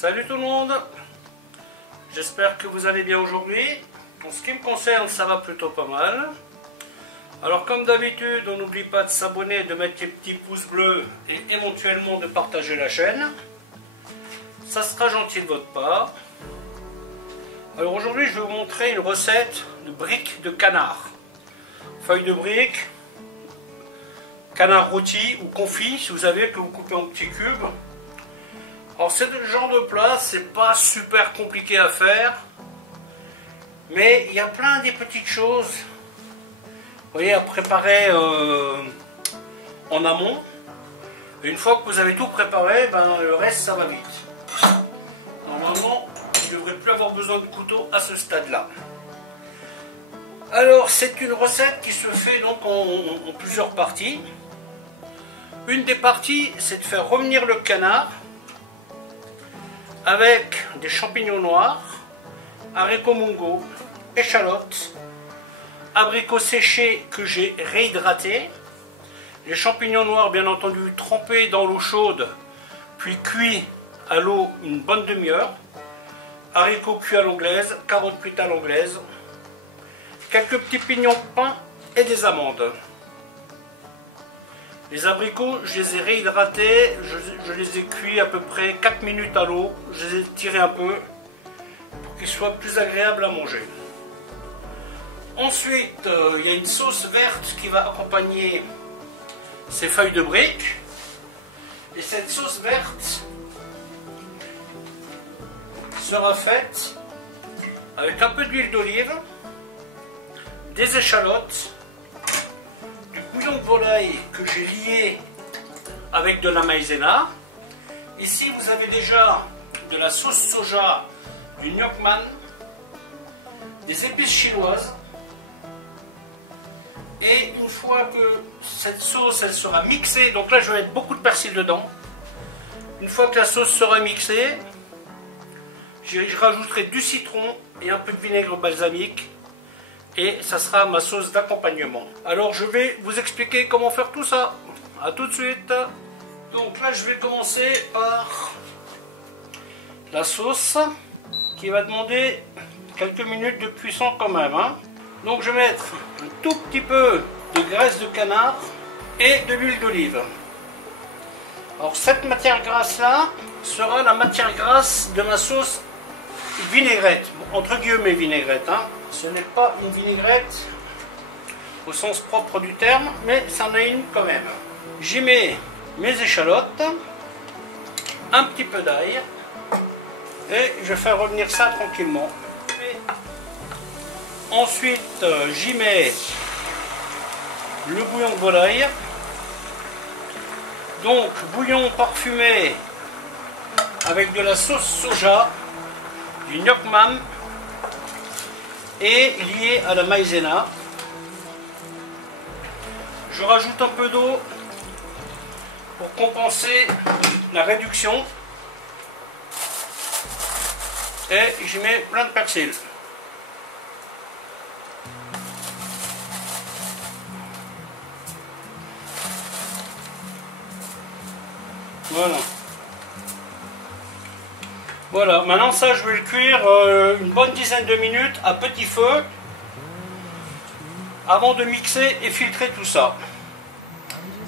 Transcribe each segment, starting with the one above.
Salut tout le monde, j'espère que vous allez bien aujourd'hui. En ce qui me concerne, ça va plutôt pas mal. Alors comme d'habitude, on n'oublie pas de s'abonner, de mettre les petits pouces bleus et éventuellement de partager la chaîne. Ça sera gentil de votre part. Alors aujourd'hui, je vais vous montrer une recette de briques de canard. Feuilles de briques, canard rôti ou confit, si vous avez, que vous coupez en petits cubes. Alors c'est le genre de plat, c'est pas super compliqué à faire, mais il y a plein des petites choses, vous voyez, à préparer en amont. Et une fois que vous avez tout préparé, ben, le reste ça va vite. Normalement, il ne devrait plus avoir besoin de couteau à ce stade-là. Alors c'est une recette qui se fait donc en plusieurs parties. Une des parties, c'est de faire revenir le canard avec des champignons noirs, haricots mungo, échalotes, abricots séchés que j'ai réhydratés, les champignons noirs bien entendu trempés dans l'eau chaude, puis cuits à l'eau une bonne demi-heure, haricots cuits à l'anglaise, carottes cuites à l'anglaise, quelques petits pignons peints et des amandes. Les abricots, je les ai réhydratés, je les ai cuits à peu près 4 minutes à l'eau, je les ai tirés un peu pour qu'ils soient plus agréables à manger. Ensuite, il y a une sauce verte qui va accompagner ces feuilles de briques. Et cette sauce verte sera faite avec un peu d'huile d'olive, des échalotes, du bouillon de volaille que j'ai lié avec de la maïzena. Ici vous avez déjà de la sauce soja, du gnocchman, des épices chinoises. Et une fois que cette sauce elle sera mixée, donc là je vais mettre beaucoup de persil dedans. Une fois que la sauce sera mixée, je rajouterai du citron et un peu de vinaigre balsamique. Et ça sera ma sauce d'accompagnement. Alors je vais vous expliquer comment faire tout ça. A tout de suite. Donc là je vais commencer par la sauce qui va demander quelques minutes de cuisson quand même. Donc je vais mettre un tout petit peu de graisse de canard et de l'huile d'olive. Alors cette matière grasse là sera la matière grasse de ma sauce vinaigrette. Entre guillemets vinaigrette. Ce n'est pas une vinaigrette au sens propre du terme, mais c'en est une quand même. J'y mets mes échalotes, un petit peu d'ail, et je fais revenir ça tranquillement. Et ensuite, j'y mets le bouillon de volaille. Donc, bouillon parfumé avec de la sauce soja, du gnocchman, et lié à la maïzena. Je rajoute un peu d'eau pour compenser la réduction et j'y mets plein de persil. Voilà. Voilà, maintenant ça je vais le cuire une bonne dizaine de minutes à petit feu avant de mixer et filtrer tout ça.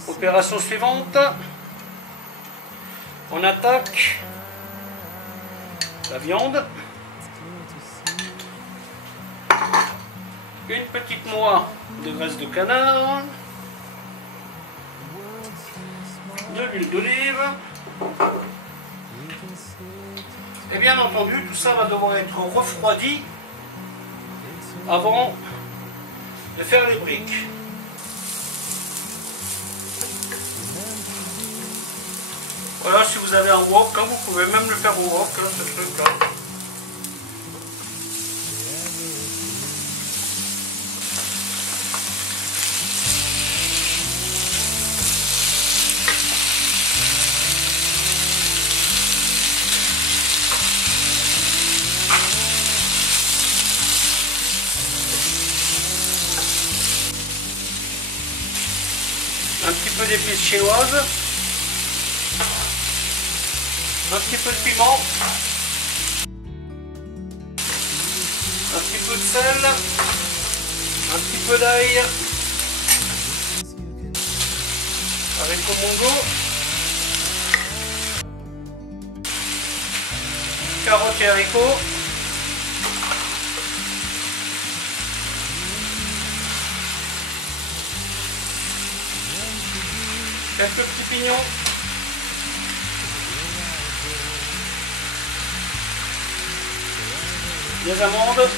Opération suivante, on attaque la viande, une petite noix de graisse de canard, de l'huile d'olive. Et bien entendu, tout ça va devoir être refroidi avant de faire les briques. Voilà, si vous avez un wok, vous pouvez même le faire au wok, ce truc-là. Un petit peu d'épices chinoises. un petit peu de piment, un petit peu de sel, un petit peu d'ail, haricot mongo, carottes et haricots, quelques petits pignons, des amandes,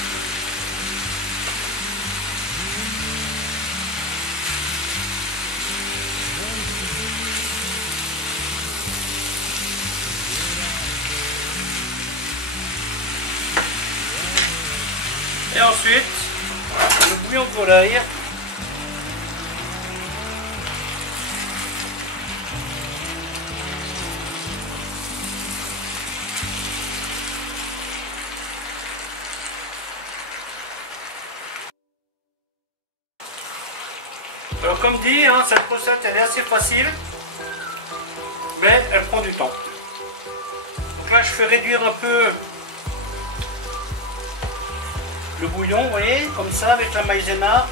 et ensuite le bouillon de volaille. Alors comme dit, hein, cette recette elle est assez facile, mais elle prend du temps. Donc là je fais réduire un peu le bouillon, vous voyez, comme ça avec la maïzena,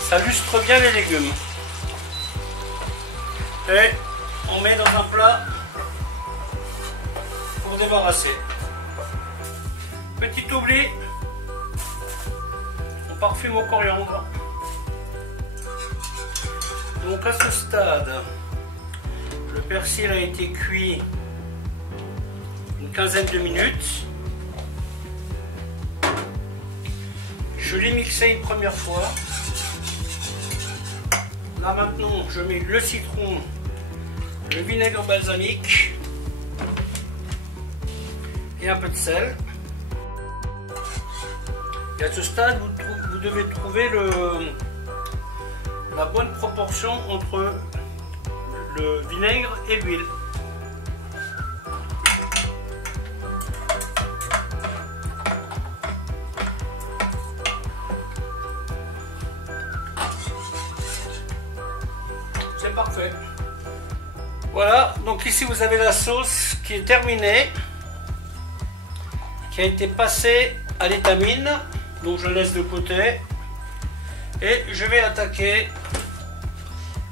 ça lustre bien les légumes. Et on met dans un plat pour débarrasser. Petit oubli, on parfume au coriandre. Donc à ce stade, le persil a été cuit une quinzaine de minutes. Je l'ai mixé une première fois. Là maintenant, je mets le citron, le vinaigre balsamique et un peu de sel. Et à ce stade, vous devez trouver la bonne proportion entre le vinaigre et l'huile. C'est parfait. Voilà, donc ici vous avez la sauce qui est terminée, qui a été passée à l'étamine, donc je laisse de côté. Et je vais attaquer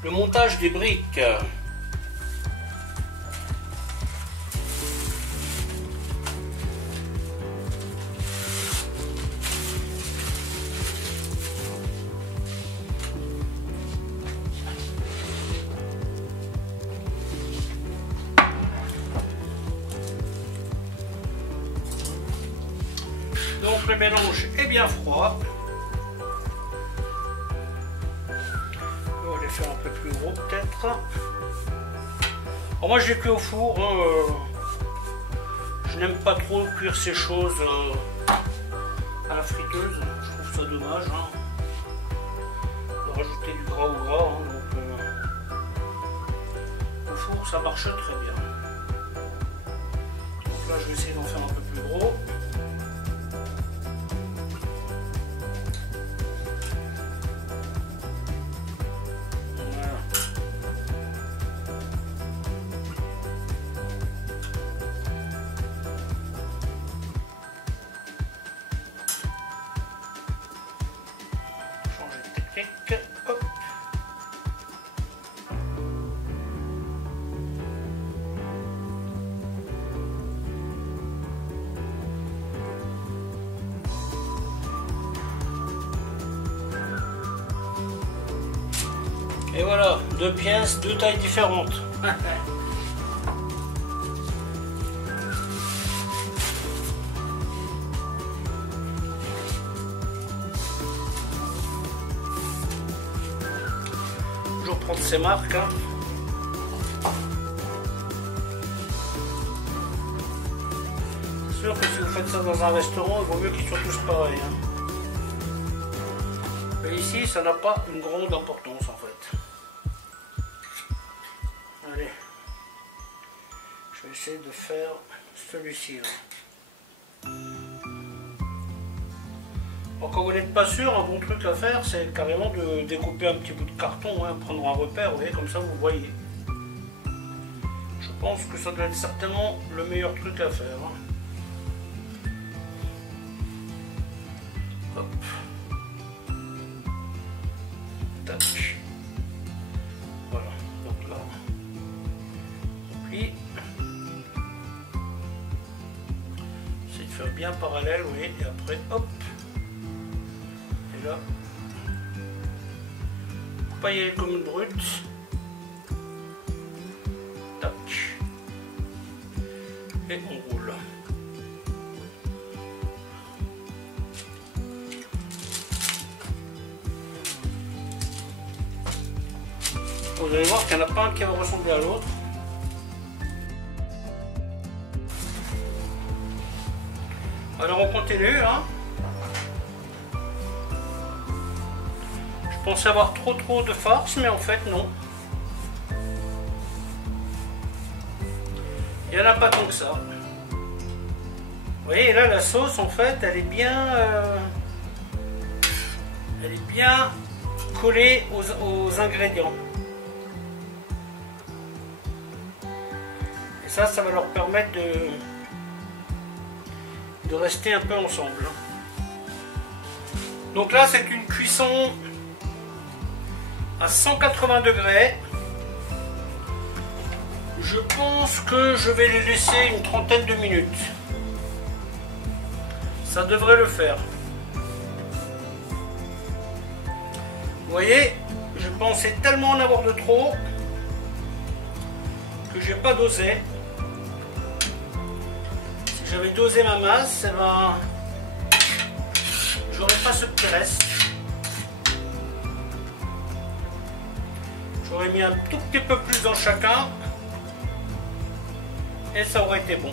le montage des briques. Donc le mélange est bien froid. Faire un peu plus gros peut-être. Alors moi je l'ai cuit au four, hein, je n'aime pas trop cuire ces choses à la friteuse, je trouve ça dommage, hein, de rajouter du gras au gras, hein, donc au four ça marche très bien. Donc là je vais essayer d'en faire un peu plus gros. Hop. Et voilà, deux pièces, deux tailles différentes. Toujours prendre ces marques. Hein. C'est sûr que si vous faites ça dans un restaurant, il vaut mieux qu'ils soient tous pareils. Hein. Mais ici, ça n'a pas une grande importance en fait. Allez, je vais essayer de faire celui-ci. Quand vous n'êtes pas sûr, un bon truc à faire, c'est carrément de découper un petit bout de carton, hein, prendre un repère, vous voyez, comme ça vous voyez. Je pense que ça doit être certainement le meilleur truc à faire. Hop. Tac. Voilà. Donc là, on plie. C'est de faire bien parallèle, oui. Et après, hop. Et là, faut pas y aller comme une brute. Tac. Et on roule. Vous allez voir qu'il n'y en a pas un qui va ressembler à l'autre. Alors on continue, hein. Je pensais avoir trop de force, mais en fait non. Il n'y en a pas tant que ça. Vous voyez là, la sauce en fait elle est bien collée aux ingrédients. Et ça va leur permettre de rester un peu ensemble. Donc là c'est une cuisson à 180 degrés. Je pense que je vais les laisser une trentaine de minutes. Ça devrait le faire. Vous voyez, je pensais tellement en avoir de trop que j'ai pas dosé. Si j'avais dosé ma masse, eh ben, j'aurais pas ce petit reste. J'aurais mis un tout petit peu plus dans chacun et ça aurait été bon.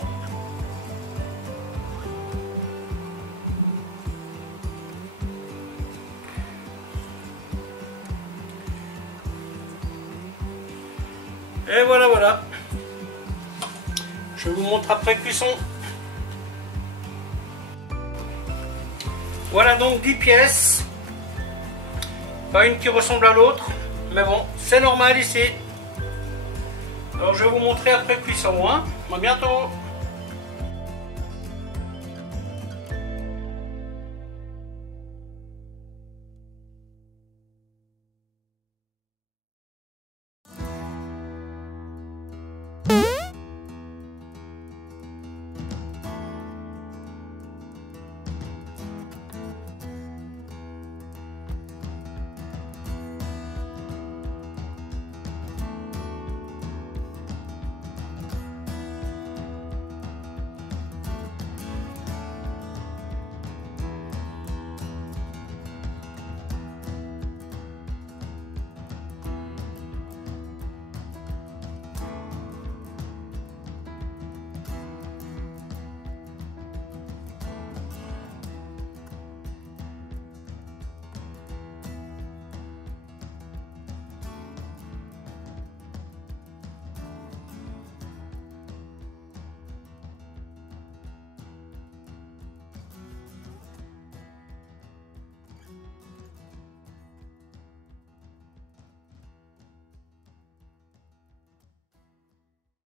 Et voilà. Je vous montre après cuisson. Voilà donc 10 pièces. Pas une qui ressemble à l'autre. Mais bon, c'est normal ici. Alors je vais vous montrer après cuisson. Hein. À bientôt.